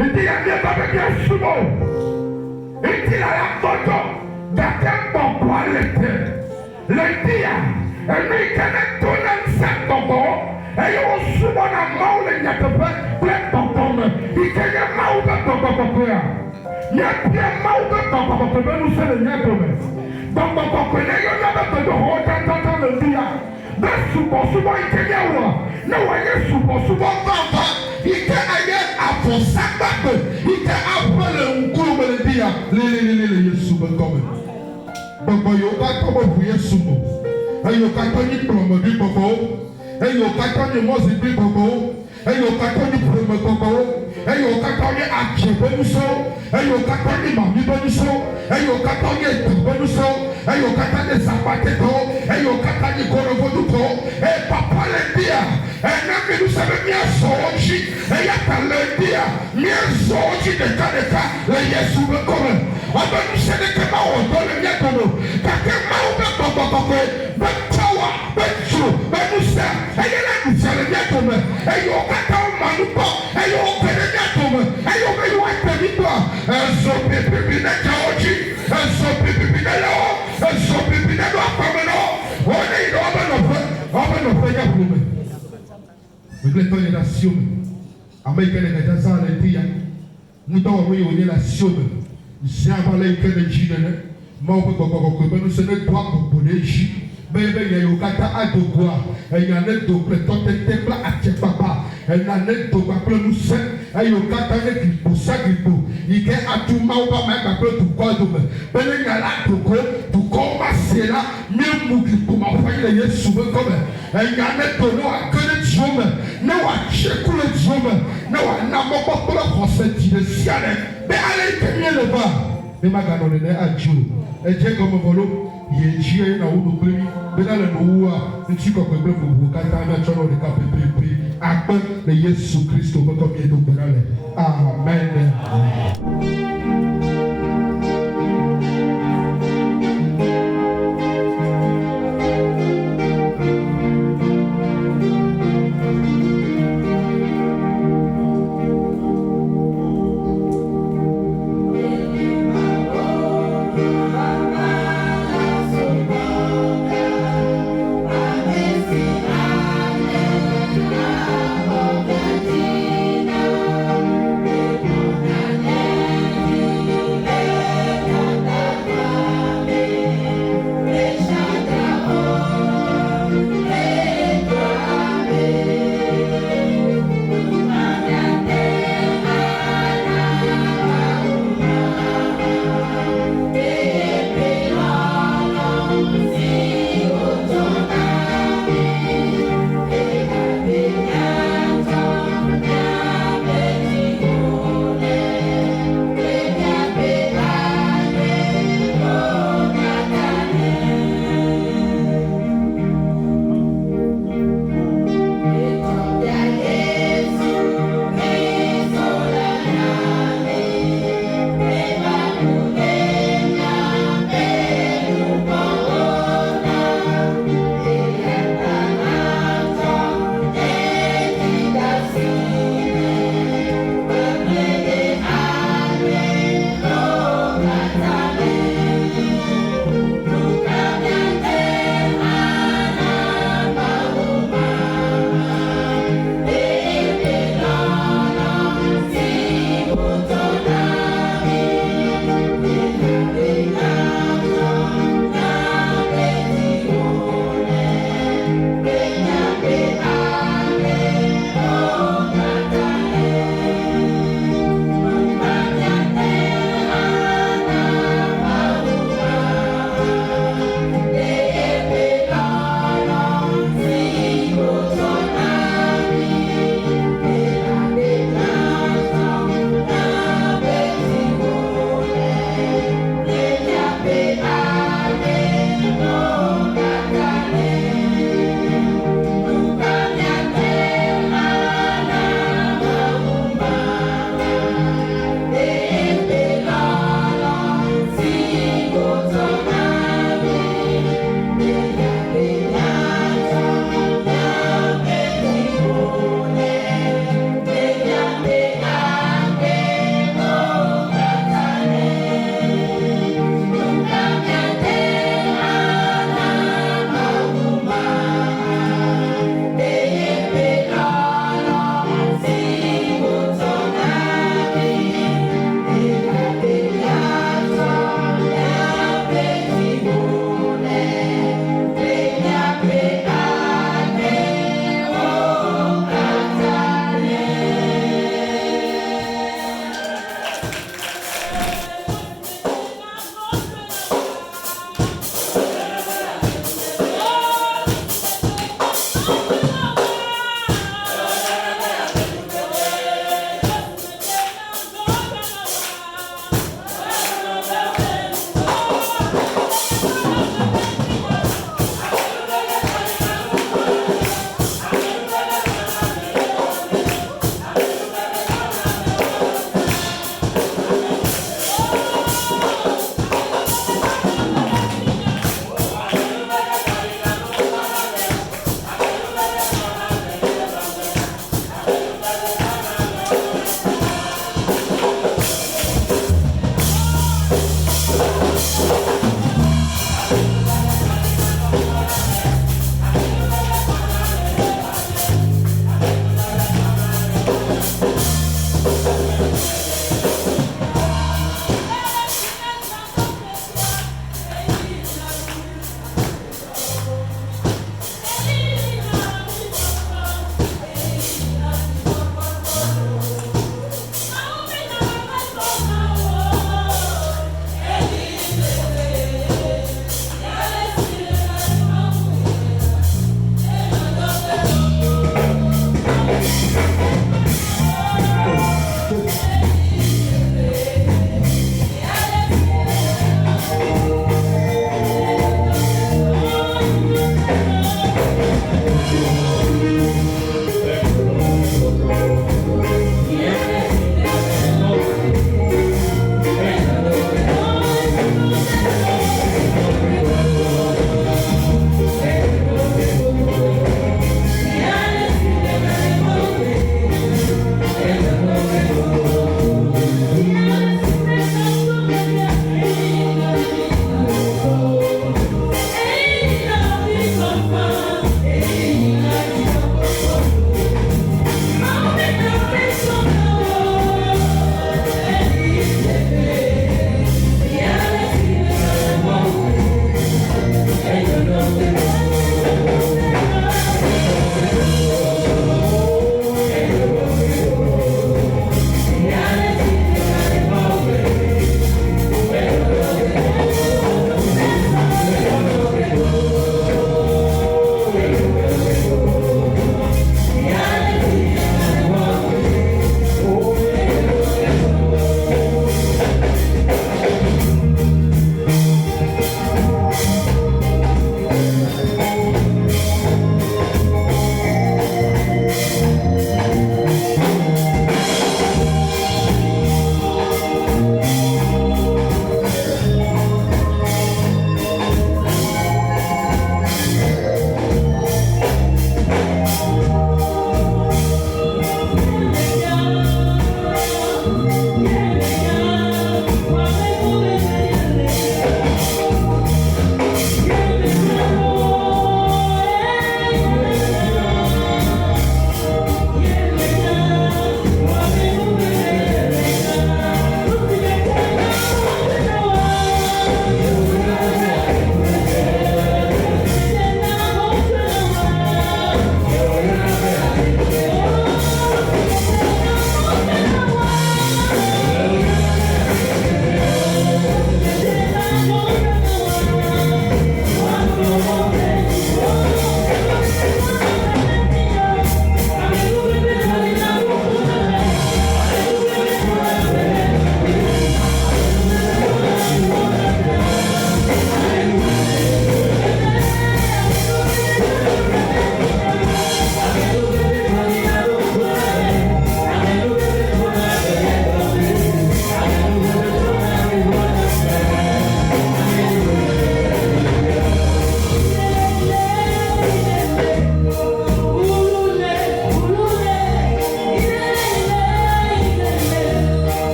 Il dit, il y a des babes qui sont sous. Il dit, il y a la photo d'atteindre mon poids l'été. Le dia, et lui qui est donné un sac d'enfant, et il a souvent un mot, il y a de plein d'enfants. Il y a un mot de l'enfant. Il y a bien mot de l'enfant, nous sommes les niais. Donc, l'enfant, il y a de l'enfant, le dia. Mais souvent, il y a un non, souvent, il y a un fond sac d'enfant. Il y a un peu le coulombe le dia. Les souvent comme. Baba yo ka to bo buye sumo. Ayo ka to ni promo bi baba. Ayo ka to ni mozi bi baba. Ayo ka to ni promo baba. Ayo ka to ni ajebe ni so. Ayo ka to ni mami ni so. Ayo ka to ni etubo ni so. Ayo ka to ni zapate to. Ayo ka to ni korogo to. Papa le dia. Na mi nu sabe mi asoji. Ya ta le dia. Mi asoji de ka le Yesu be come. Ọba ní sẹ́ni kí n máa wọ̀ ọ́dọ́ lè ní ẹ̀kọ́ lò kàkẹ́ máa wọ́n bẹ́ẹ̀ pọ̀pọ̀pọ̀pọ̀ bẹ́ẹ̀ tọ́wà bẹ́ẹ̀ tù bẹ́ẹ̀ nù sẹ́ ẹ̀yẹ náà ní sẹ́ni ní ẹ̀kọ́ mẹ́ ẹ̀yẹ ọ̀kàtà ọ̀màlú bọ̀ ẹ̀yẹ ọ̀kẹ́lẹ́ ní ẹ̀kọ́ mẹ́ ẹ̀yẹ ọ̀kẹ́lẹ́ wà tẹ̀lé bọ̀ ẹ̀sọ́ bíbí n'ẹ̀ka ọ̀jì ẹ̀sọ́ bíbí n'ẹ̀lẹ́wọ̀ ẹ̀sọ́ bíbí n'ẹ̀lọ́ àpamẹ́ náà wọ́n ní ìlú ọbẹ̀ nọ̀fẹ́ yẹ kúrò mẹ́. Regretons les nations, Américains les Gazans les Tia, nous devons y la nation. J'avais que les Gilles, mon papa, nous sommes trois pour les Gilles. Mais il y a eu Kata à Dogoua, et il y a un double temple à Tchepapa, et il y a un double nous sommes, et il y a eu Kata pour ça, il y a un tout mauvais même après tout quoi de me. Mais il y a là tout commencer là, mieux mourir pour m'envoyer les souvenirs comme et il y a un tonneau à que les hommes, non à checker les hommes, non à n'avoir pas pour la français, il est si allé, mais allez, tenir le bas. Mais ma gagne, on est à Dieu. Et Dieu comme volo, il est Dieu, il a eu le prix, mais dans le nouveau, il suis comme le prix pour vous, quand il y a un channel de KPP, après le Jésus Christ, comme il est au Bénal. Amen. Yeah.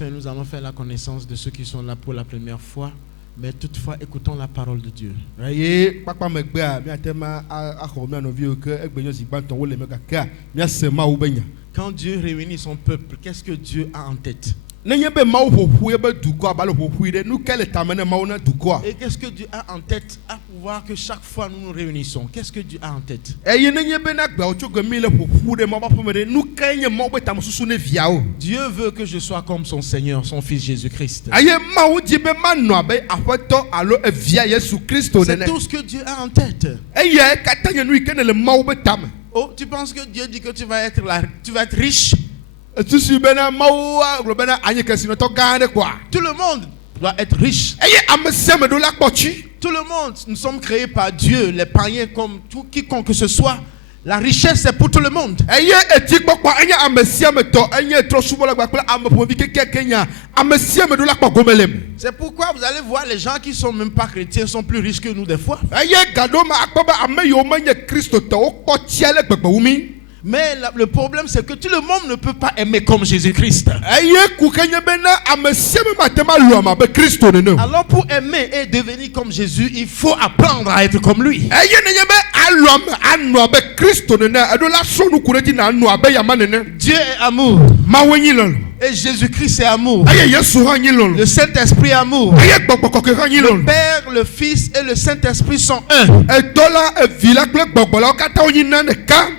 Enfin, nous allons faire la connaissance de ceux qui sont là pour la première fois, mais toutefois, écoutons la parole de Dieu. Quand Dieu réunit son peuple, qu'est-ce que Dieu a en tête? Et qu'est-ce que Dieu a en tête à pouvoir que chaque fois nous nous réunissons? Qu'est-ce que Dieu a en tête? Dieu veut que je sois comme son Seigneur, son Fils Jésus-Christ. C'est tout ce que Dieu a en tête. Oh, tu penses que Dieu dit que tu vas être riche? Tout le monde doit être riche. Tout le monde, nous sommes créés par Dieu, les païens comme tout quiconque que ce soit. La richesse c'est pour tout le monde. C'est pourquoi vous allez voir les gens qui sont même pas chrétiens sont plus riches que nous des fois. Mais le problème c'est que tout le monde ne peut pas aimer comme Jésus-Christ. Alors pour aimer et devenir comme Jésus, il faut apprendre à être comme lui. Dieu est amour. Et Jésus-Christ est amour. Le Saint-Esprit est amour. Le Père, le Fils et le Saint-Esprit sont un.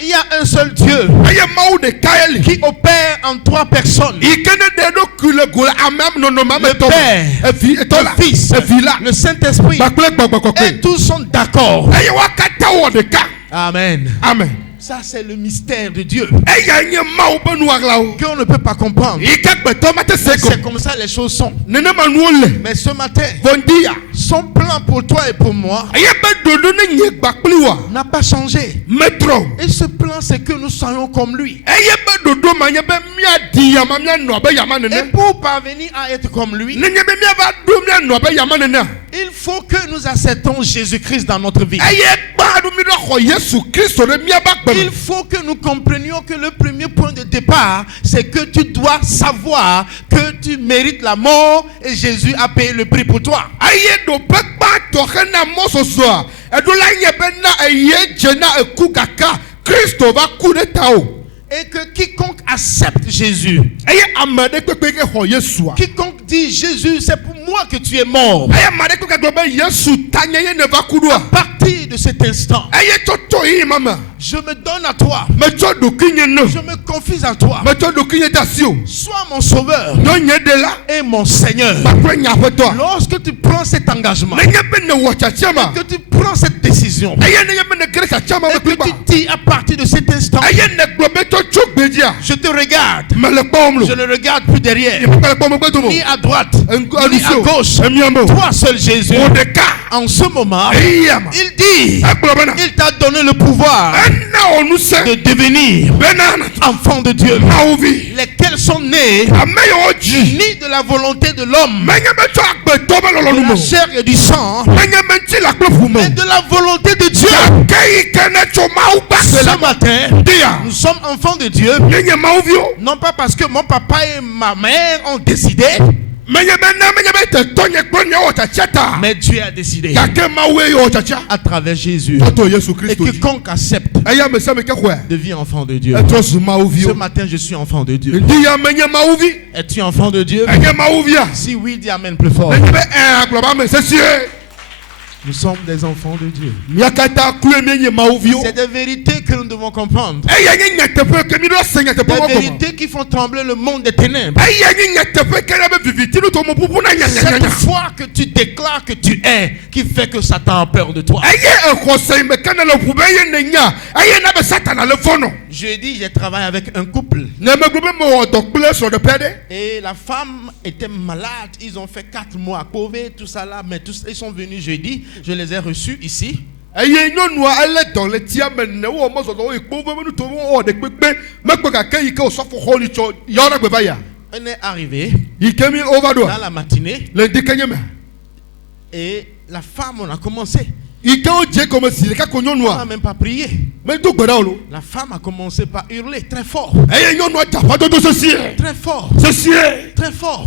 Il y a un seul Dieu qui opère en trois personnes. Le Père, le Fils, le Saint-Esprit. Et tous sont d'accord. Amen. Amen. Ça c'est le mystère de Dieu qu'on ne peut pas comprendre. C'est comme ça les choses sont. Mais ce matin, son plan pour toi et pour moi n'a pas changé. Et ce plan c'est que nous soyons comme lui. Et pour parvenir à être comme lui, il faut que nous acceptons Jésus-Christ dans notre vie. Il faut que nous comprenions que le premier point de départ, c'est que tu dois savoir que tu mérites la mort et Jésus a payé le prix pour toi. Et que quiconque accepte Jésus, quiconque dit Jésus, c'est pour moi que tu es mort, à partir de cet instant, je me donne à toi, je me confie à toi, sois mon sauveur et mon Seigneur. Lorsque tu prends cet engagement et que tu prends cette décision et que tu dis à partir de cet instant, je te regarde, je ne regarde plus derrière, ni à droite, ni à gauche, toi seul Jésus. En ce moment, il dit, il t'a donné le pouvoir de devenir enfant de Dieu, lesquels sont nés ni de la volonté de l'homme, de la chair et du sang, mais de la volonté de Dieu. Ce matin, nous sommes enfants de Dieu, non pas parce que mon papa et ma mère ont décidé, mais Dieu a décidé à travers Jésus. Et quiconque accepte devient enfant de Dieu. Ce matin, je suis enfant de Dieu. Es-tu enfant de Dieu? Si oui, dis Amen plus fort. Nous sommes des enfants de Dieu. C'est des vérités que nous devons comprendre. Des vérités qui font trembler le monde des ténèbres. Cette foi que tu déclares que tu es qui fait que Satan a peur de toi. Jeudi, j'ai travaillé avec un couple. Et la femme était malade. Ils ont fait 4 mois à Covid, tout ça là. Mais tous, ils sont venus jeudi. Je les ai reçus ici. On est arrivé dans la matinée. Et la femme, on a commencé. n'a même pas prié. La femme a commencé par hurler très fort. Très fort. Très fort.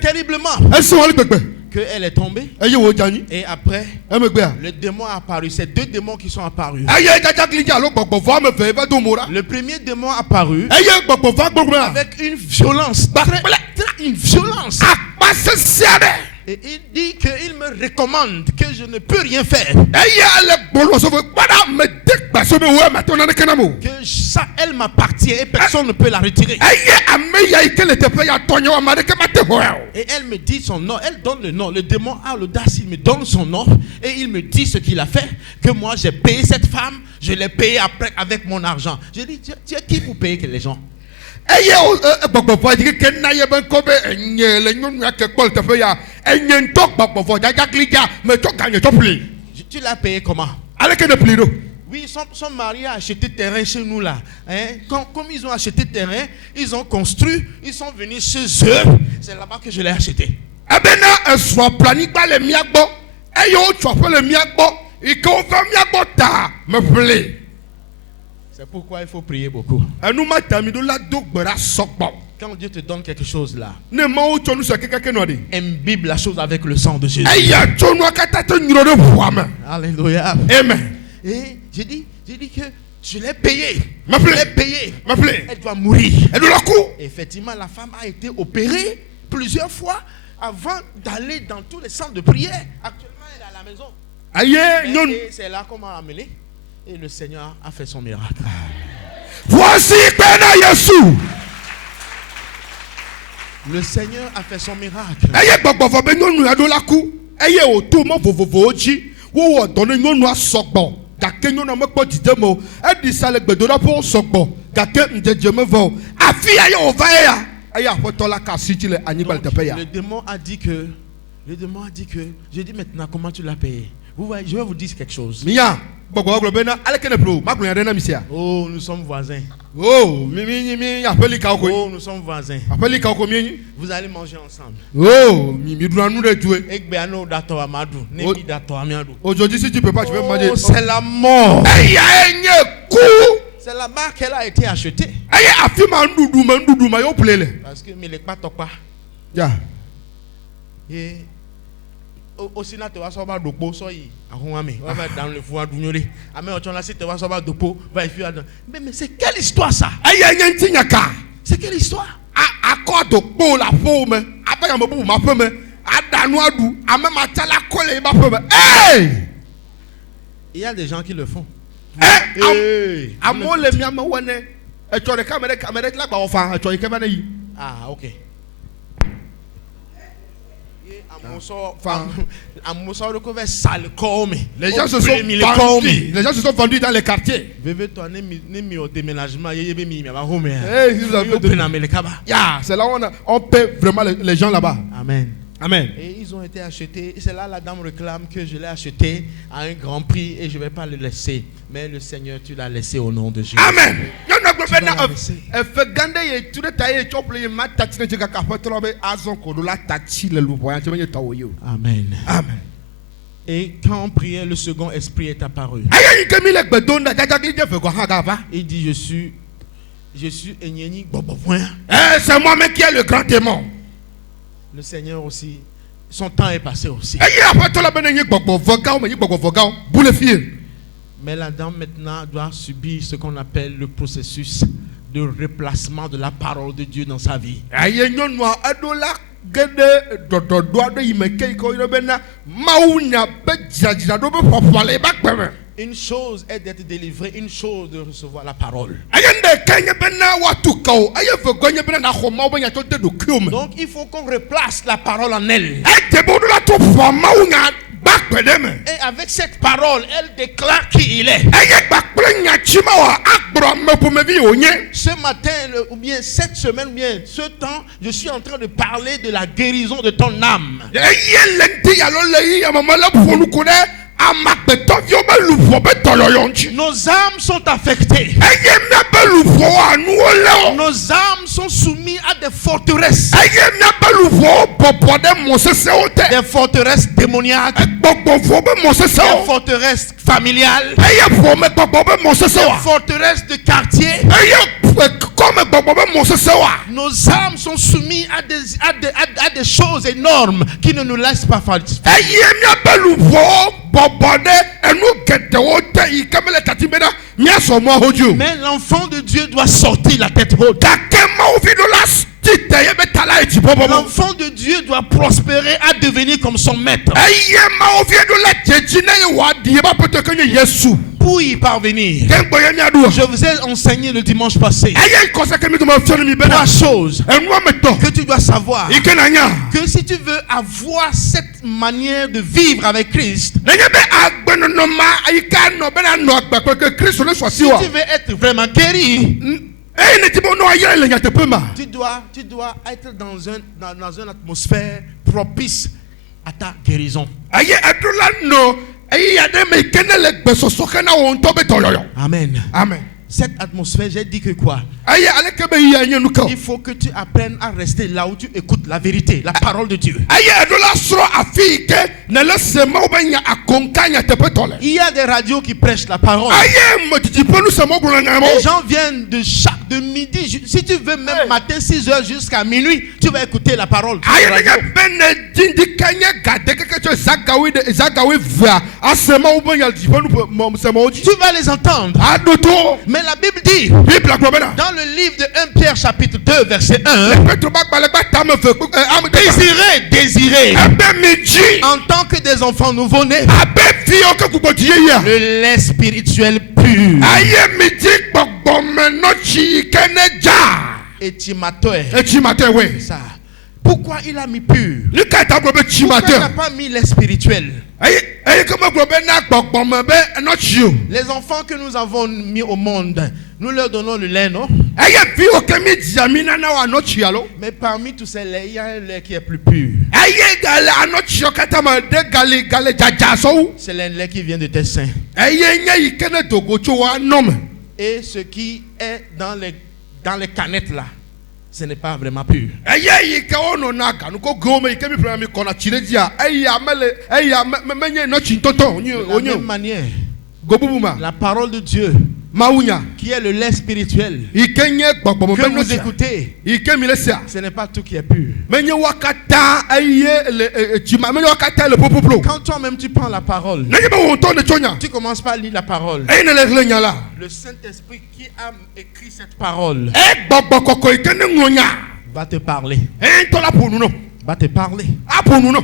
Terriblement. Qu'elle est tombée. Et après, le démon a apparu. C'est 2 démons qui sont apparus. Le premier démon a apparu avec une violence. Une violence. Et il dit qu'il me recommande que je ne peux rien faire. Que ça, elle m'appartient et personne ne peut la retirer. Et elle me dit son nom, elle donne le nom. Le démon a l'audace, il me donne son nom et il me dit ce qu'il a fait. Que moi j'ai payé cette femme, je l'ai payé après avec mon argent. J'ai dit, tu es qui pour payer que les gens? Tu l'as payé comment? Oui, son mari a acheté terrain chez nous là. Comme ils ont acheté terrain, ils ont construit, ils sont venus chez eux. C'est là-bas que je l'ai acheté. C'est pourquoi il faut prier beaucoup. Quand Dieu te donne quelque chose là, imbibe la chose avec le sang de Jésus. Alléluia. Amen. Et j'ai dit que je l'ai payé. Elle doit mourir. Effectivement, la femme a été opérée plusieurs fois avant d'aller dans tous les centres de prière. Actuellement, elle est à la maison. Et c'est là qu'on m'a amené. Et le Seigneur a fait son miracle. Voici Jésus. Le Seigneur a fait son miracle. Le démon a dit que j'ai dit maintenant comment tu l'as payé. Vous voyez, je vais vous dire quelque chose. Oh, nous sommes voisins. Oh, nous sommes voisins. Vous allez manger ensemble. Aujourd'hui, si tu peux pas, tu vas manger. C'est la mort. C'est là-bas qu'elle a été achetée. Parce que mais les pas pas. Et au Sénat, tu vas savoir de beau soyez. Dans le foie d'Union. Mais c'est quelle histoire ça? C'est quelle histoire? Il y a des gens qui le font. Ah, ok. Les gens se sont vendus dans les quartiers. C'est là où on paie vraiment les gens là-bas. Amen. Amen. Et ils ont été achetés. C'est là la dame réclame que je l'ai acheté à un grand prix et je ne vais pas le laisser. Mais le Seigneur, tu l'as laissé au nom de Jésus. Amen. Amen. Amen. Et quand on priait, le second esprit est apparu. Il dit, je suis Enyeni Bobopoint. C'est moi-même qui est le grand démon. Le Seigneur aussi, son temps est passé aussi. Mais la dame maintenant doit subir ce qu'on appelle le processus de replacement de la parole de Dieu dans sa vie. Une chose est d'être délivré, une chose de recevoir la parole. Donc il faut qu'on replace la parole en elle. Et avec cette parole, elle déclare qui il est. Ce matin, ou bien cette semaine, ou bien ce temps, je suis en train de parler de la guérison de ton âme. Nos âmes sont affectées. Nos âmes sont sont soumis à des forteresses. Des forteresses démoniaques. Des forteresses familiales. Des forteresses de quartier. Nos âmes sont soumises à des choses énormes qui ne nous laissent pas faire. Mais l'enfant de Dieu doit sortir la tête haute. L'enfant de Dieu doit prospérer à devenir comme son maître. Pour y parvenir, je vous ai enseigné le dimanche passé 3 choses que tu dois savoir. Que si tu veux avoir cette manière de vivre avec Christ, si tu veux être vraiment guéri, tu dois être dans une atmosphère propice à ta guérison. Amen. Amen. Cette atmosphère, j'ai dit que quoi? Il faut que tu apprennes à rester là où tu écoutes la vérité, la parole de Dieu. Il y a des radios qui prêchent la parole. Les gens viennent de midi. Si tu veux, même matin 6h jusqu'à minuit, tu vas écouter la parole. Tu vas les entendre. Mais la Bible dit, dans le livre de 1 Pierre chapitre 2 verset 1, désirez en tant que des enfants nouveau-nés le lait spirituel pur et timateur. Ça. Pourquoi il a mis pur? Pourquoi il n'a pas mis lait spirituel? Les enfants que nous avons mis au monde, nous leur donnons le lait, non? Mais parmi tous ces laits, il y a un lait qui est plus pur. C'est le lait qui vient de tes seins. Et ce qui est dans les canettes là, ce n'est pas vraiment pur. De la même manière, la parole de Dieu, qui est le lait spirituel, que vous écoutez, ce n'est pas tout qui est pur. Quand toi-même tu prends la parole, tu commences par lire la parole. Le Saint-Esprit qui a écrit cette parole va te parler. Va te parler.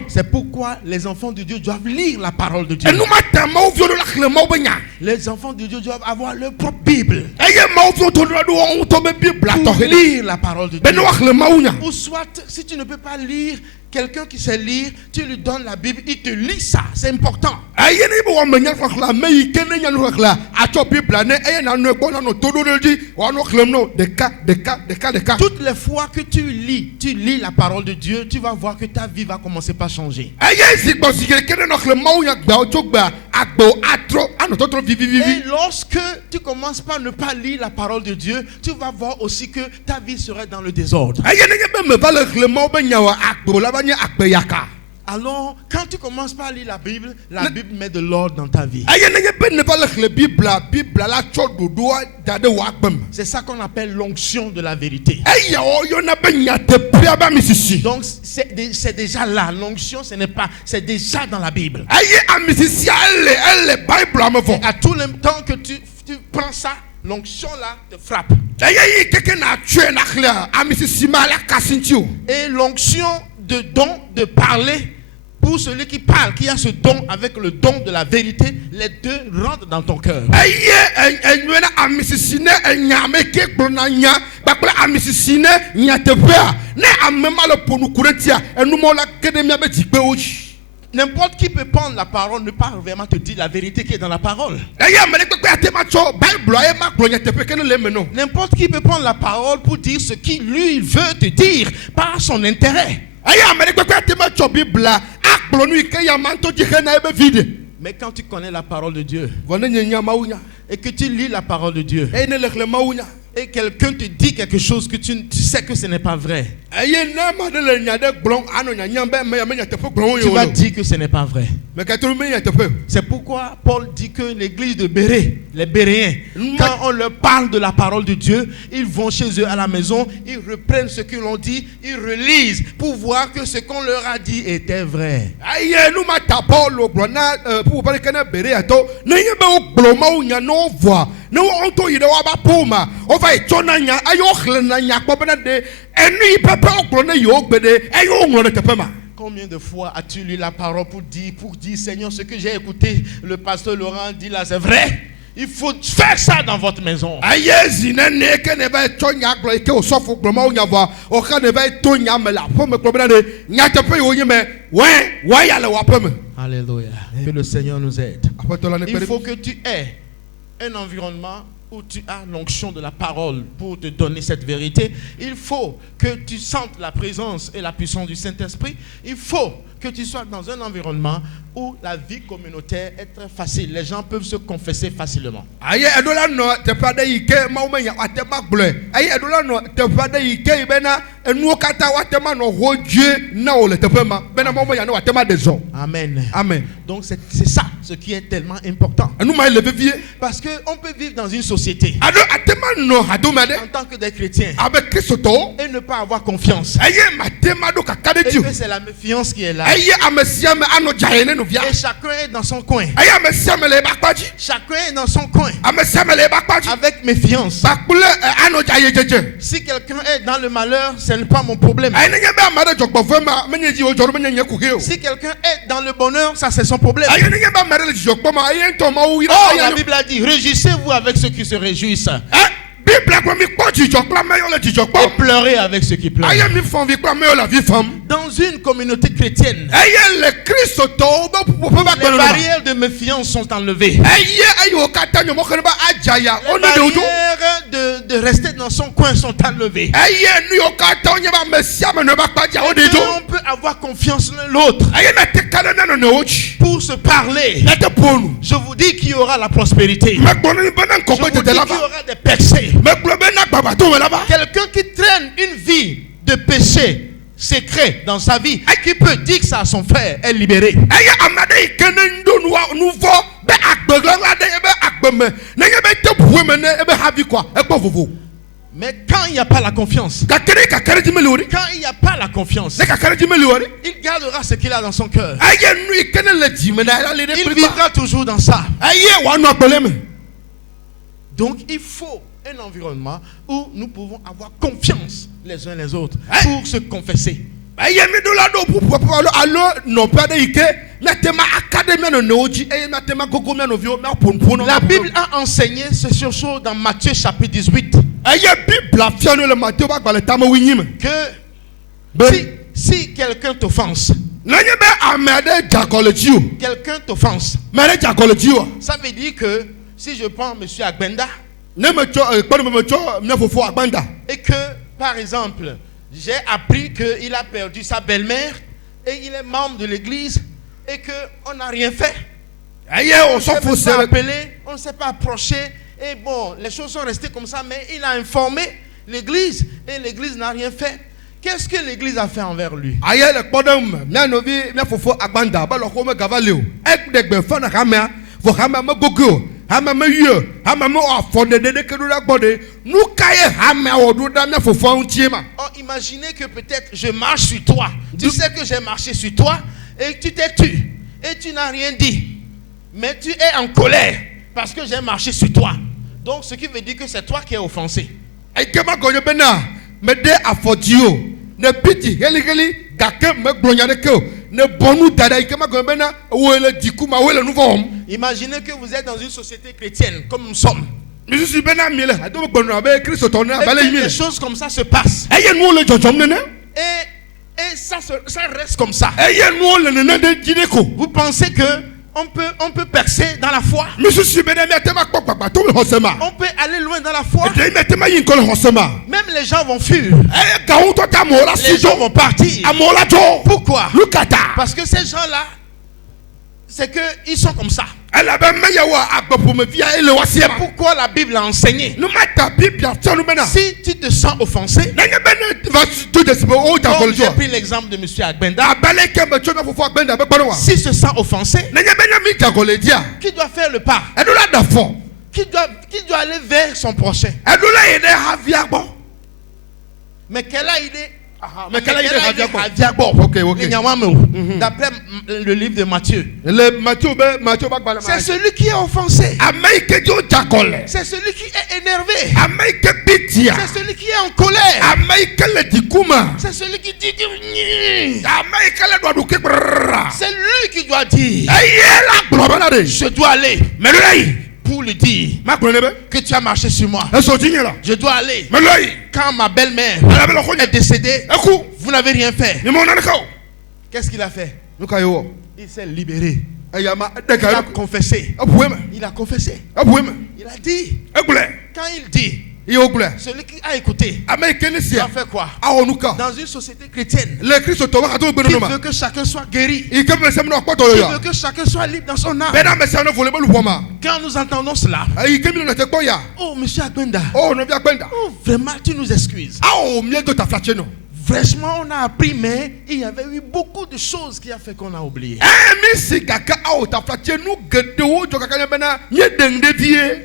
C'est pourquoi les enfants de Dieu doivent lire la parole de Dieu. Les enfants de Dieu doivent avoir leur propre Bible pour lire la parole de Dieu. Ou soit, si tu ne peux pas lire, quelqu'un qui sait lire, tu lui donnes la Bible, il te lit ça. C'est important. Toutes les fois que tu lis la parole de Dieu, tu vas voir que ta vie va commencer par changer. Et lorsque tu commences par ne pas lire la parole de Dieu, tu vas voir aussi que ta vie serait dans le désordre. Alors, quand tu commences par lire la Bible met de l'ordre dans ta vie. C'est ça qu'on appelle l'onction de la vérité. Donc, c'est déjà là. L'onction, c'est déjà dans la Bible. Et à tout le temps que tu prends ça, l'onction là te frappe. Et l'onction de don de parler, pour celui qui parle, qui a ce don avec le don de la vérité, les deux rentrent dans ton cœur. N'importe qui peut prendre la parole, ne pas vraiment te dire la vérité qui est dans la parole. N'importe qui peut prendre la parole pour dire ce qu'il lui veut te dire par son intérêt. Mais quand tu connais la parole de Dieu et que tu lis la parole de Dieu et quelqu'un te dit quelque chose que tu sais que ce n'est pas vrai, tu vas dire que ce n'est pas vrai. C'est pourquoi Paul dit que l'église de Bérée, les Béréens, quand on leur parle de la parole de Dieu, ils vont chez eux à la maison, ils reprennent ce qu'ils ont dit, ils relisent pour voir que ce qu'on leur a dit était vrai. Combien de fois as-tu lu la parole pour dire Seigneur, ce que j'ai écouté le pasteur Laurent dit là, c'est vrai? Il faut faire ça dans votre maison. Alléluia. Que le Seigneur nous aide. Il faut que tu aies un environnement où tu as l'onction de la parole pour te donner cette vérité. Il faut que tu sentes la présence et la puissance du Saint-Esprit. Il faut que tu sois dans un environnement où la vie communautaire est très facile. Les gens peuvent se confesser facilement. Amen. Amen. Donc c'est ça ce qui est tellement important. Parce qu'on peut vivre dans une société en tant que des chrétiens et ne pas avoir confiance. Et que c'est la méfiance qui est là. Et chacun est dans son coin. Chacun est dans son coin avec méfiance. Si quelqu'un est dans le malheur, ce n'est pas mon problème. Si quelqu'un est dans le bonheur, ça c'est son problème. Oh, la Bible a dit, réjouissez-vous avec ceux qui se réjouissent. Et pleurer avec ceux qui pleurent. Dans une communauté chrétienne, les barrières de méfiance sont enlevées. Les barrières de rester dans son coin sont enlevées. On peut avoir confiance l'un l'autre pour se parler. Je vous dis qu'il y aura la prospérité. Je vous dis qu'il y aura des percées. Quelqu'un qui traîne une vie de péché secret dans sa vie, qui peut dire que ça à son frère, est libéré. Mais quand il n'y a pas la confiance, il gardera ce qu'il a dans son cœur. Il vivra toujours dans ça. Donc il faut un environnement où nous pouvons avoir confiance les uns les autres pour se confesser. La Bible a enseigné ce chose dans Matthieu chapitre 18. Que si quelqu'un t'offense, ça veut dire que si je prends M. Agbenda et que, par exemple, j'ai appris qu'il a perdu sa belle-mère et il est membre de l'église et qu'on n'a rien fait, on ne s'est pas appelé, on ne s'est pas approché, et bon, les choses sont restées comme ça, mais il a informé l'église et l'église n'a rien fait. Qu'est-ce que l'église a fait envers lui? Oh, imaginez que peut-être je marche sur toi. Tu sais que j'ai marché sur toi et tu t'es tu et tu n'as rien dit. Mais tu es en colère parce que j'ai marché sur toi. Donc ce qui veut dire que c'est toi qui es offensé. Imaginez que vous êtes dans une société chrétienne comme nous sommes. Et que des choses comme ça se passent. Et ça reste comme ça. Vous pensez que on peut percer dans la foi. On peut aller loin dans la foi. Même les gens vont fuir. Les gens vont partir. Pourquoi? Parce que ces gens-là, c'est qu'ils sont comme ça. C'est C'est pourquoi la Bible a enseigné. Si tu te sens offensé, comme j'ai pris l'exemple de M. Agbenda, s'il se sent offensé, qui doit faire le pas? Qui doit aller vers son prochain? Mais quelle a idée? D'après le livre de Matthieu, c'est celui qui est offensé, c'est celui qui est énervé, c'est celui qui est en colère, c'est celui qui dit c'est lui qui doit dire je dois aller pour lui dire que tu as marché sur moi. Je dois aller. Quand ma belle-mère est décédée, vous n'avez rien fait. Qu'est-ce qu'il a fait? Il s'est libéré. Il a confessé. Il a confessé. Il a dit. Quand il dit, celui qui a écouté, il a fait quoi? Dans une société chrétienne qui veut que chacun soit guéri, qui veut que chacun soit libre dans son âme. Quand nous entendons cela, oh monsieur Agbenda, oh vraiment tu nous excuses. Franchement, on a appris, mais il y avait eu beaucoup de choses qui a fait qu'on a oublié.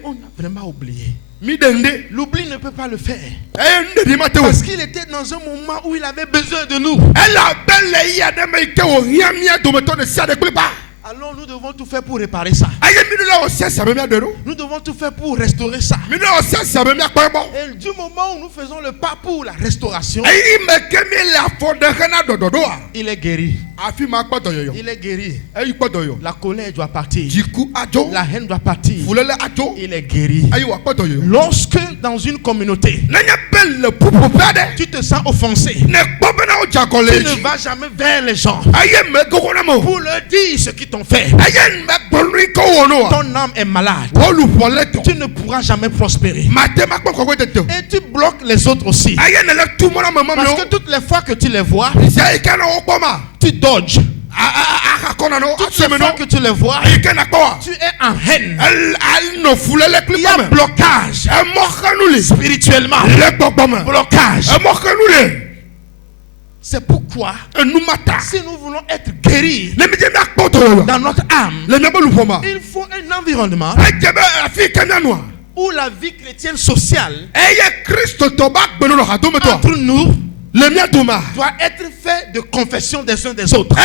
On a vraiment oublié. L'oubli ne peut pas le faire. Parce qu'il était dans un moment où il avait besoin de nous. Alors nous devons tout faire pour réparer ça. Nous devons tout faire pour restaurer ça. Et du moment où nous faisons le pas pour la restauration, il est guéri. Il est guéri. La colère doit partir. La haine doit partir. Il est guéri. Lorsque dans une communauté, tu te sens offensé, tu ne vas jamais vers les gens pour leur dire ce qu'ils t'ont fait. Ton âme est malade. Tu ne pourras jamais prospérer. Et tu bloques les autres aussi. Parce que toutes les fois que tu les vois, tu dodges. Toutes les fois que tu les vois, tu es en haine. Il y a blocage spirituellement. Blocage. C'est pourquoi si nous voulons être guéris dans notre âme, il faut un environnement où la vie chrétienne sociale entre nous doit être fait de confession des uns des autres.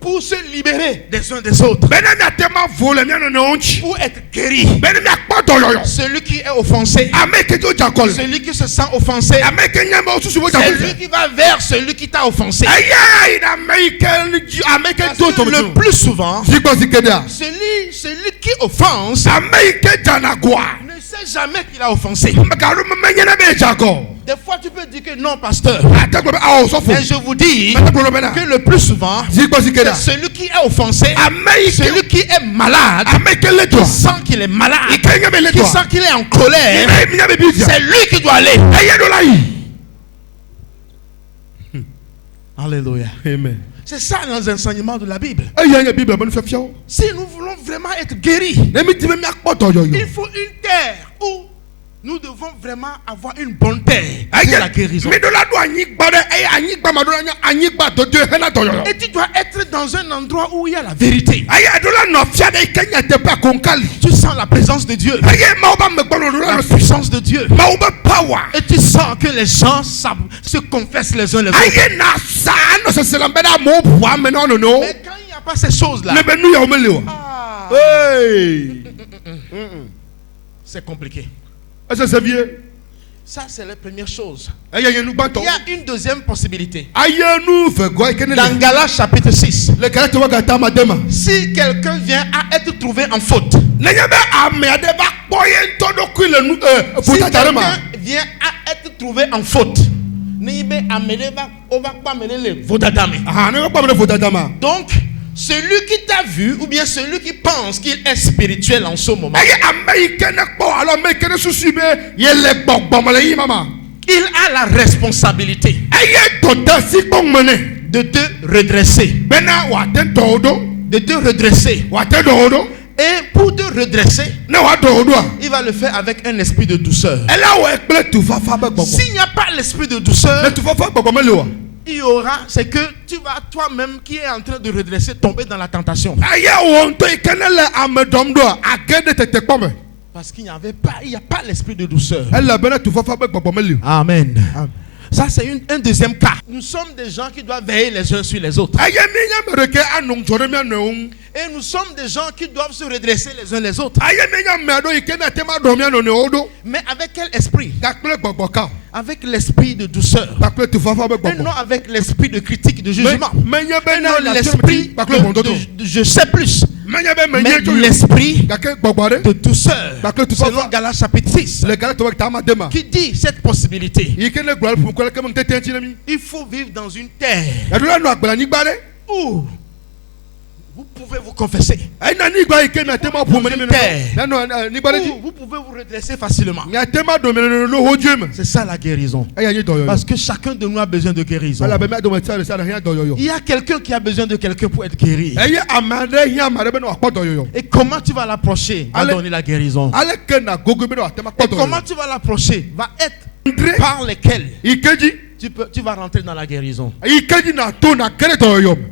Pour se libérer des uns des autres. Pour être guéri. Celui qui est offensé, celui qui se sent offensé, c'est lui qui va vers celui qui t'a offensé. Le plus souvent, celui qui offense ne sait jamais qu'il a offensé. Des fois tu peux dire que non pasteur, mais je vous dis que le plus souvent c'est celui qui est offensé, celui qui est malade, qui sent qu'il est malade, qui sent qu'il est en colère, c'est lui qui doit aller. Alléluia. Amen. C'est ça dans les enseignements de la Bible. Si nous voulons vraiment être guéris, il faut une terre où nous devons vraiment avoir une bonne terre pour la guérison. Et tu dois être dans un endroit où il y a la vérité. Tu sens la présence de Dieu, la puissance de Dieu. Et tu sens que les gens se confessent les uns les autres. Mais quand il n'y a pas ces choses-là, c'est compliqué. Ça, c'est la première chose. Il y a une deuxième possibilité. Dans Galates chapitre 6, si quelqu'un vient à être trouvé en faute, si quelqu'un vient à être trouvé en faute, donc celui qui t'a vu ou bien celui qui pense qu'il est spirituel en ce moment, il a la responsabilité de te redresser. De te redresser. Et pour te redresser, il va le faire avec un esprit de douceur. S'il n'y a pas l'esprit de douceur, il y aura, c'est que tu vas toi-même qui est en train de redresser tomber dans la tentation. Parce qu'il n'y a pas l'esprit de douceur. Amen. Ça, c'est un deuxième cas. Nous sommes des gens qui doivent veiller les uns sur les autres. Et nous sommes des gens qui doivent se redresser les uns les autres. Mais avec quel esprit? Avec l'esprit de douceur. Et non avec l'esprit de critique, de jugement. Et non l'esprit de je sais plus. Mais l'esprit de douceur. Selon Galates chapitre 6. Qui dit cette possibilité. Il faut vivre dans une terre où vous pouvez vous confesser. Vous pouvez vous redresser facilement. C'est ça la guérison. Parce que chacun de nous a besoin de guérison. Il y a quelqu'un qui a besoin de quelqu'un pour être guéri. Et comment tu vas l'approcher va donner la guérison. Et comment tu vas l'approcher va être par lesquels tu vas rentrer dans la guérison.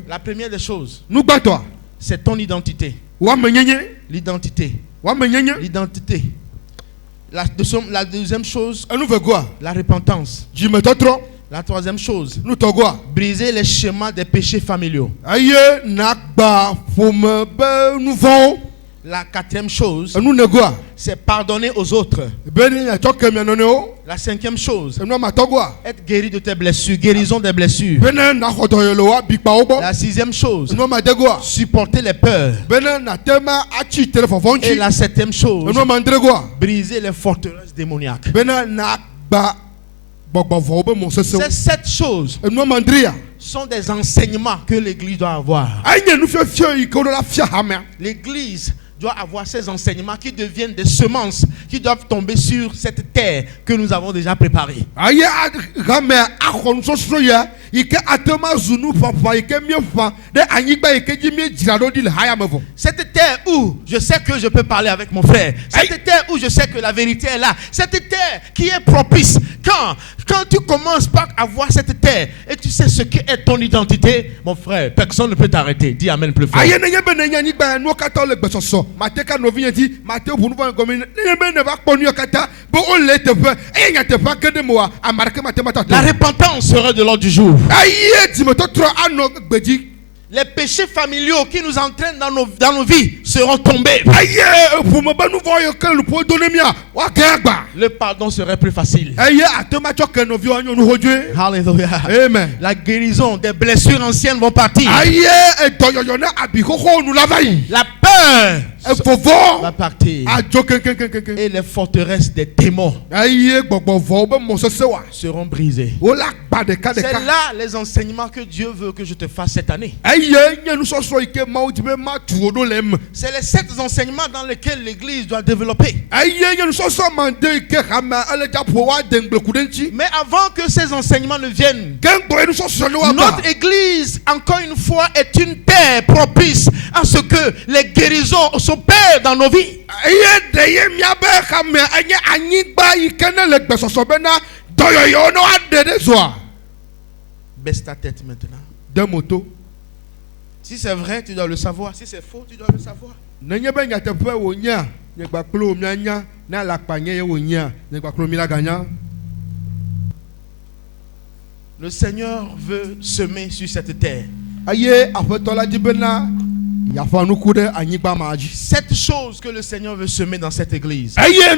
La première des choses, c'est ton identité. L'identité. L'identité. La deuxième chose, la repentance. La troisième chose, briser les schémas des péchés familiaux. La quatrième chose, c'est pardonner aux autres. La cinquième chose, être guéri de tes blessures, guérison des blessures. La sixième chose, supporter les peurs. Et la septième chose, briser les forteresses démoniaques. Ces 7 choses sont des enseignements que l'Église doit avoir. L'Église doit avoir ces enseignements qui deviennent des semences qui doivent tomber sur cette terre que nous avons déjà préparée. Cette terre où je sais que je peux parler avec mon frère. Cette terre où je sais que la vérité est là. Cette terre qui est propice. Quand tu commences par avoir cette terre et tu sais ce qu'est ton identité, mon frère, personne ne peut t'arrêter. Dis amen plus fort. La repentance sera de l'ordre du jour. Les péchés familiaux qui nous entraînent dans nos vies seront tombés. Le pardon serait plus facile. Alléluia. Amen. La guérison des blessures anciennes vont partir. La peur va partir. Et les forteresses des démons seront brisées. C'est là les enseignements que Dieu veut que je te fasse cette année. C'est les 7 enseignements dans lesquels l'Église doit développer. Mais avant que ces enseignements ne viennent, notre Église, encore une fois, est une terre propice à ce que les guérisons s'opèrent dans nos vies. Baisse ta tête maintenant. Si c'est vrai, tu dois le savoir. Si c'est faux, tu dois le savoir. Le Seigneur veut semer sur cette terre. Cette chose que le Seigneur veut semer dans cette église. Et je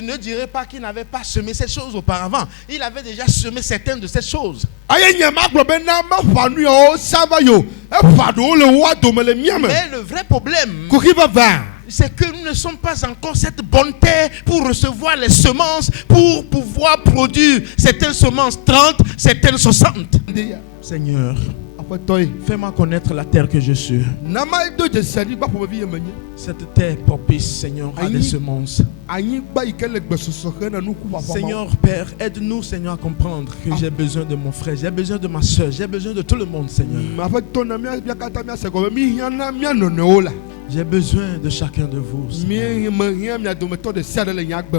ne dirais pas qu'il n'avait pas semé cette chose auparavant. Il avait déjà semé certaines de ces choses. Mais le vrai problème, c'est que nous ne sommes pas encore cette bonne terre pour recevoir les semences, pour pouvoir produire certaines semences 30, certaines 60. Seigneur, Fais-moi connaître la terre que je suis. Cette terre propice, Seigneur, à des semences. Seigneur Père, aide-nous, Seigneur, à comprendre que j'ai besoin de mon frère, j'ai besoin de ma soeur, j'ai besoin de tout le monde, Seigneur. J'ai besoin de chacun de vous, Seigneur.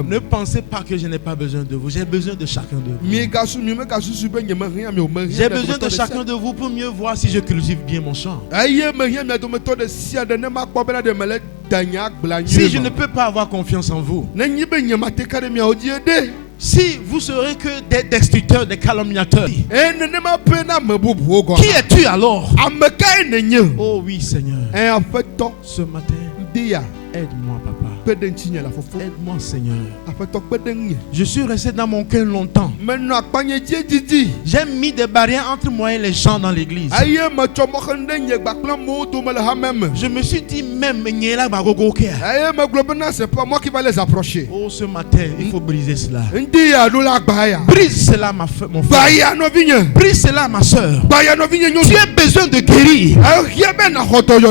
Ne pensez pas que je n'ai pas besoin de vous. J'ai besoin de chacun de vous. J'ai besoin de chacun de vous pour mieux voir si je cultive bien mon champ. Si je ne peux pas avoir confiance en vous, si vous serez que des destructeurs, des calomniateurs, qui es-tu alors? Oh oui, Seigneur. Ce matin, aide-moi, papa. Aide-moi, Seigneur. Je suis resté dans mon cœur longtemps. J'ai mis des barrières entre moi et les gens dans l'église. Je me suis dit même, c'est pas moi qui vais les approcher. Oh, ce matin, il faut briser cela. Brise cela, mon frère. Brise cela, ma soeur. Tu as besoin de guérir.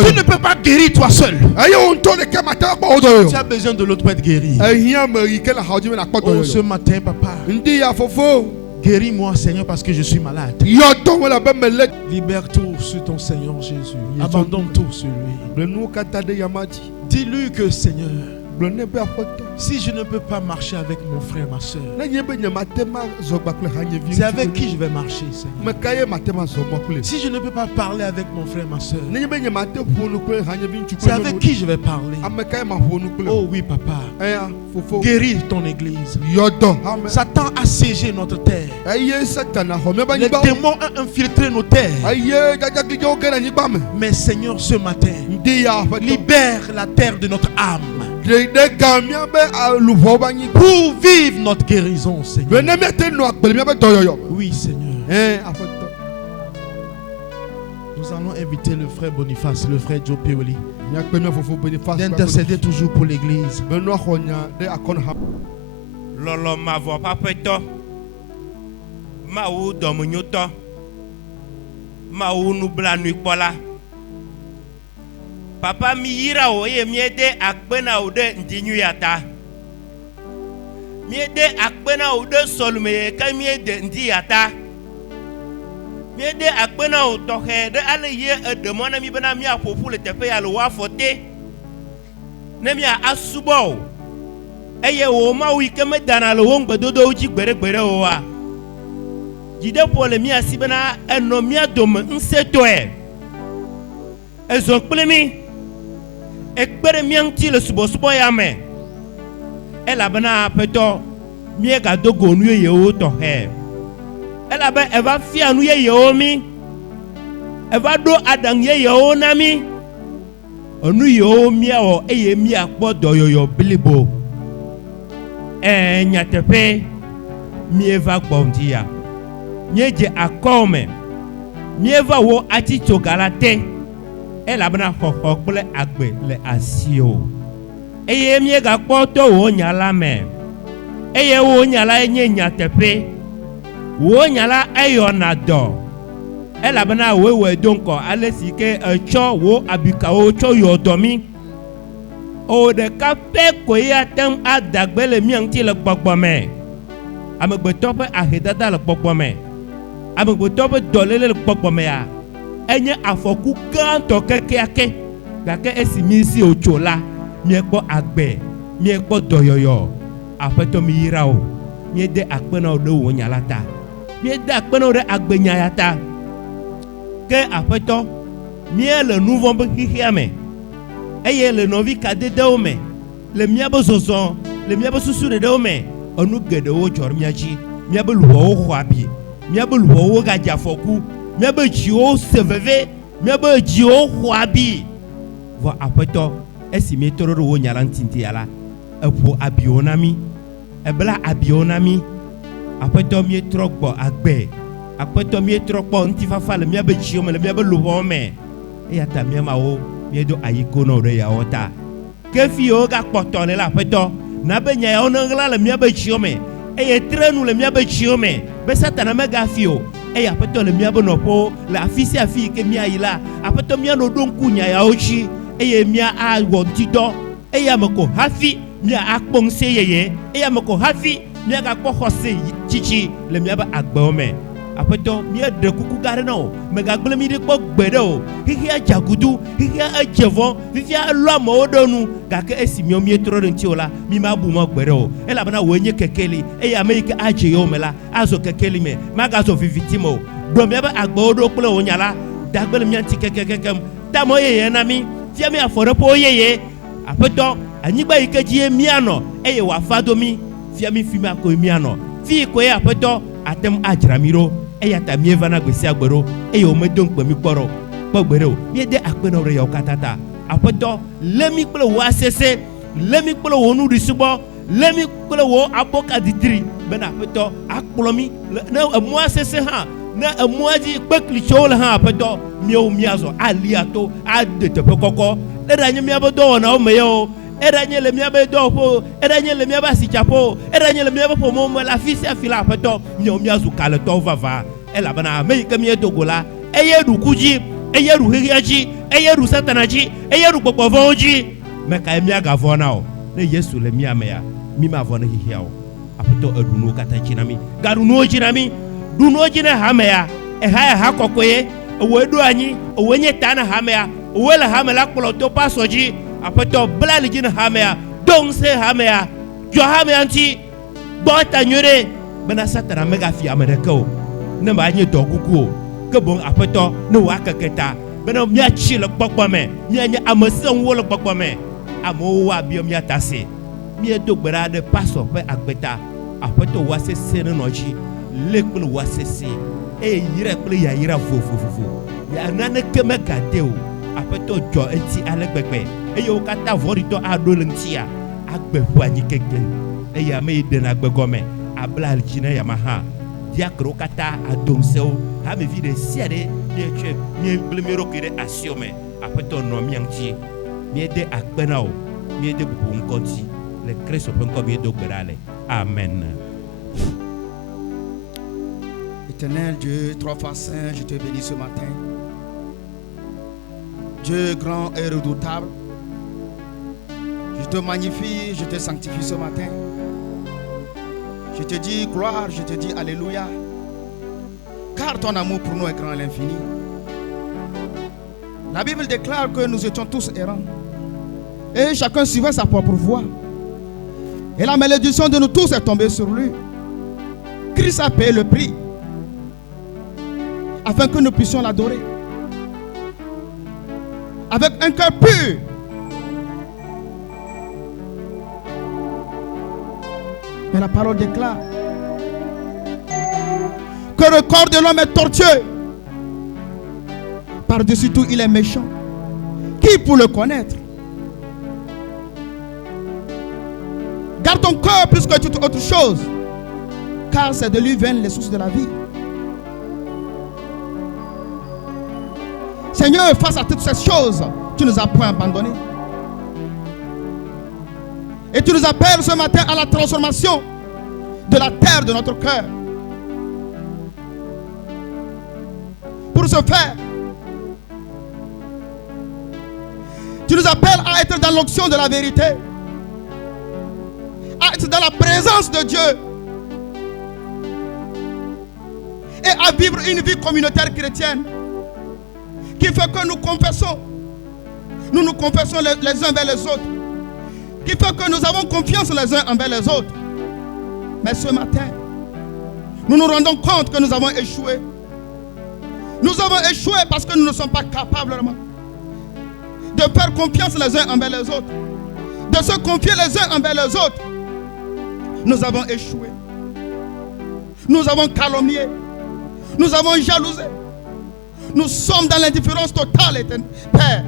Tu ne peux pas guérir toi seul. Tu as besoin de l'autre pour être guéri. Oh, ce matin, papa, guéris-moi, Seigneur, parce que je suis malade. Libère tout sur ton Seigneur Jésus. Abandonne tout sur lui. Dis-lui que, Seigneur, si je ne peux pas marcher avec mon frère, ma soeur, c'est avec qui je vais marcher, Seigneur? Si je ne peux pas parler avec mon frère, ma soeur, c'est avec qui je vais parler? Oh oui, papa. Guéris ton église. Satan a siégé notre terre. Les démons ont infiltré nos terres. Mais Seigneur, ce matin, libère la terre de notre âme pour vivre notre guérison, Seigneur. Oui, Seigneur. Nous allons inviter le frère Boniface, le frère Joe Pioli, d'intercéder toujours pour l'église. Lolo ma voix papeto ma ou domunyoto ma ou nubla nuikola papa mi yira o ye miede akpena o de ndinyuyata miede akpena o de solume ka miede ndiyata miede akpena o tohe de ale ye edemona mi bana mi apofu le tepe ya lo wa fote ne mi asubo eye wo ma wi keme dana lo won gbedodo uji gbere o wa jide pole mi asibena eno mi adom nseto ezon plemi ekpere mi anti le subo ya me ela bana peto mi ga dogo nu ye o to he ela ba eva fi anu ye o mi eva do adan ye o na mi onu ye o mi o eye mi akpodo yoyo bilibo nyatepe mieva gbondia mieje akome mieva wo atito galate elabna khokho kple agbe le asio eye miega kpoto wo nyala me eye wo nyala enye nyatepe wo nyala ayona do elabna wewe donko alesike echo wo abika wo cho yodomi o de kape koya tem adagbele mianti le gbogbome amegbeto pe ahedada le gbogbome amegbeto pe dolele le gbogbome ya enye afoku ganto kekeake gake esimisi ochola miekpo agbe miekpo doyoyo apeto mi yira o miede akpena o de wo nyalata miede akpena o de agbenya yata ke apeto mie le nouveau be hihiame eye le novi kadede o me le miabe zozo le miabe susu de o me onu gede o jor miaji miabe luwo o hwabi miabe luwo o gaja foku miabe ji o seveve miabe ji o hwabi vo apeto esimi tororo wo nyala ntinti yala epo abionami ebla abionami apeto mi trogbo agbe apeto mi trogbo ntifafa le miabe ji o me le miabe luwo o me eyata miama o miedo ayikono de yaota kefi o ga kpotone la peto na be nya o ngla le mia be chiome e ye trenu le mia be chiome be satana me ga fio et apeto le mia bono po la fisi afi ke mia ila apeto mia no don kunya ya ochi e mia a wontido e ya mako hafi mia akpongse yeye e ya mako hafi mia ga kpo hose chichi le mia ba agbome apeto mia de kuku gare no me ga gbele mi de kpo gbede o hihia jagudu hihia ajevon hihia lo mo odonu ga ke esimio mi etro de ntiola mi ma bu mo gbede o e la bana wenye kekeli e ya me ke aje yo mela azo kekeli me ma ga zo vivitimo do mia ba agbodo kple onyala dagbele mi anti kekekem tamo yeye na mi fia mi afore po yeye apeto anyigba ikeji miano eye wa fadomi fia mi fi mi ako miano fi ko e apeto atem ajramiro eya ta mi evana gbesi agbero eye o medon pe mi kporo gbogbere o mi de akpeno re yo katata apeto lemi kple wo asese lemi kple wo nu risubo lemi kple wo aboka ditri bena apeto akplomi na mo asese ha na mo aji kpekli chol ha apeto mi o mi azo aliato ade te pekoko le danye mi abodo na o meyo eranye le miabe do po eranye le miaba si chapo eranye le miaba po mo la fisi afila apeto mi o mi azu kale to vava ela bana me ke mi edogola eye du kuji eye ru hiaji eye ru satanaji eye ru popovonji me ka mi aga vona o le yesu le miame ya mi ma vona hihia o apeto eduno kata jinami garuno jinami duno jina hamea e ha kokoye o wedu anyi o wenye tana hamea o wela hamela kpolo to pasoji apeto blali jina hamea donse hamea jo hamea anti bota nyure bena satana mega fi ameriko ne ba nye dokuku ke bon apeto ne wa kaketa bena mia chi le gbogbo mia nya amasan wo le gbogbo amo wa bi mia tase mia dogbera de paso pe agbeta apeto wa se sene noji lekpul wa se se e yire kple ya yira fofofofo ya nane keme gadeo apeto jo enti alegbegbe eyo kata vorito adolentia agbefu anyikeke eya me de na gbegome abla aljina ya maha diakro kata adonseo ha me vide siade de che mi blemero kire asiome apeto no mianti mi de akpenao mi de bu nkonti le Christ open ko bi do gberale amen. Éternel Dieu, trois fois saint, je te bénis ce matin. Dieu grand et redoutable, je te magnifie, je te sanctifie ce matin. Je te dis gloire, je te dis alléluia, car ton amour pour nous est grand à l'infini. La Bible déclare que nous étions tous errants et chacun suivait sa propre voie. Et la malédiction de nous tous est tombée sur lui. Christ a payé le prix afin que nous puissions l'adorer avec un cœur pur. Mais la parole déclare que le corps de l'homme est tortueux. Par-dessus tout, il est méchant. Qui peut le connaître? Garde ton cœur plus que toute autre chose, car c'est de lui viennent les sources de la vie. Seigneur, face à toutes ces choses, tu nous as point abandonnés. Et tu nous appelles ce matin à la transformation de la terre de notre cœur. Pour ce faire, tu nous appelles à être dans l'onction de la vérité, à être dans la présence de Dieu et à vivre une vie communautaire chrétienne qui fait que nous confessons les uns vers les autres, qui fait que nous avons confiance les uns envers les autres. Mais ce matin, nous nous rendons compte que nous avons échoué. Nous avons échoué parce que nous ne sommes pas capables de faire confiance les uns envers les autres, de se confier les uns envers les autres. Nous avons échoué. Nous avons calomnié. Nous avons jalousé. Nous sommes dans l'indifférence totale, Père.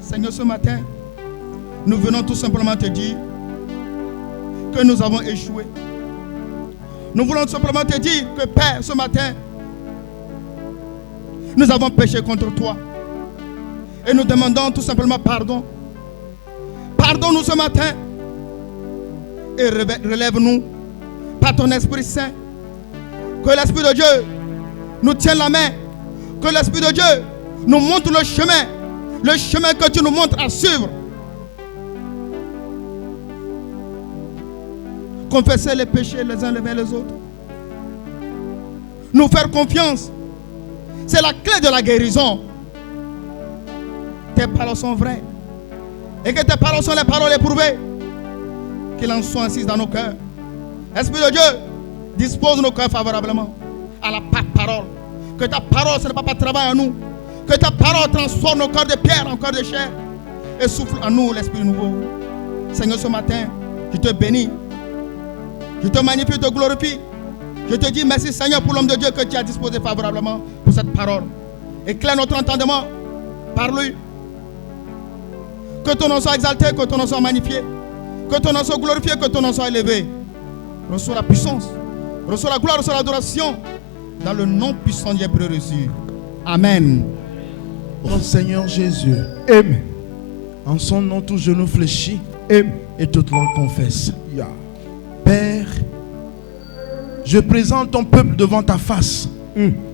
Seigneur, ce matin, nous venons tout simplement te dire que nous avons échoué. Nous voulons simplement te dire que, Père, ce matin, nous avons péché contre toi. Et nous demandons tout simplement pardon. Pardonne-nous ce matin et relève-nous par ton Esprit Saint. Que l'Esprit de Dieu nous tienne la main. Que l'Esprit de Dieu nous montre le chemin que tu nous montres à suivre. Confesser les péchés les uns vers les autres. Nous faire confiance. C'est la clé de la guérison. Tes paroles sont vraies. Et que tes paroles sont les paroles éprouvées. Qu'il en soit ainsi dans nos cœurs. Esprit de Dieu, dispose nos cœurs favorablement à la parole. Que ta parole, ce n'est pas travail en nous. Que ta parole transforme nos cœurs de pierre en cœurs de chair. Et souffle en nous l'esprit nouveau. Seigneur, ce matin, je te bénis. Je te magnifie, je te glorifie. Je te dis merci Seigneur pour l'homme de Dieu que tu as disposé favorablement pour cette parole. Éclaire notre entendement par lui. Que ton nom soit exalté, que ton nom soit magnifié. Que ton nom soit glorifié, que ton nom soit élevé. Reçois la puissance, reçois la gloire, reçois l'adoration. Dans le nom puissant de Dieu reçu. Amen. Mon Seigneur Jésus. Amen. En son nom, tout genou fléchit. Amen. Et toute langue confesse. Yeah. Père, je présente ton peuple devant ta face.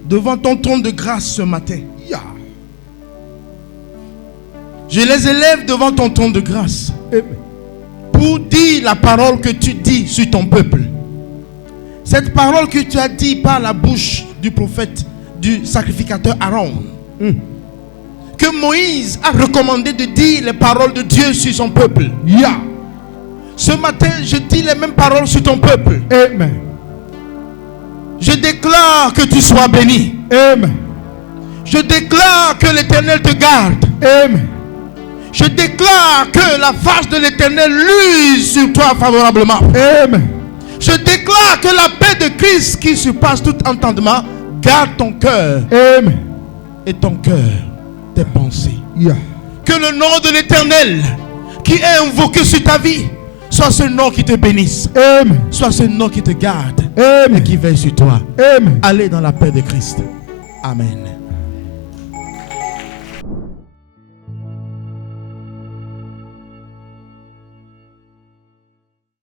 Devant ton trône de grâce ce matin. Yeah. Je les élève devant ton trône de grâce. Amen. Pour dire la parole que tu dis sur ton peuple. Cette parole que tu as dit par la bouche du prophète, du sacrificateur Aaron. Que Moïse a recommandé de dire les paroles de Dieu sur son peuple. Yeah. Ce matin, je dis les mêmes paroles sur ton peuple. Amen. Je déclare que tu sois béni. Amen. Je déclare que l'Éternel te garde. Amen. Je déclare que la face de l'Éternel luise sur toi favorablement. Amen. Je déclare que la paix de Christ qui surpasse tout entendement garde ton cœur. Amen. Et ton cœur, tes pensées. Yeah. Que le nom de l'Éternel qui est invoqué sur ta vie soit ce nom qui te bénisse. Amen. Soit ce nom qui te garde. Amen. Et qui veille sur toi. Amen. Allez dans la paix de Christ. Amen.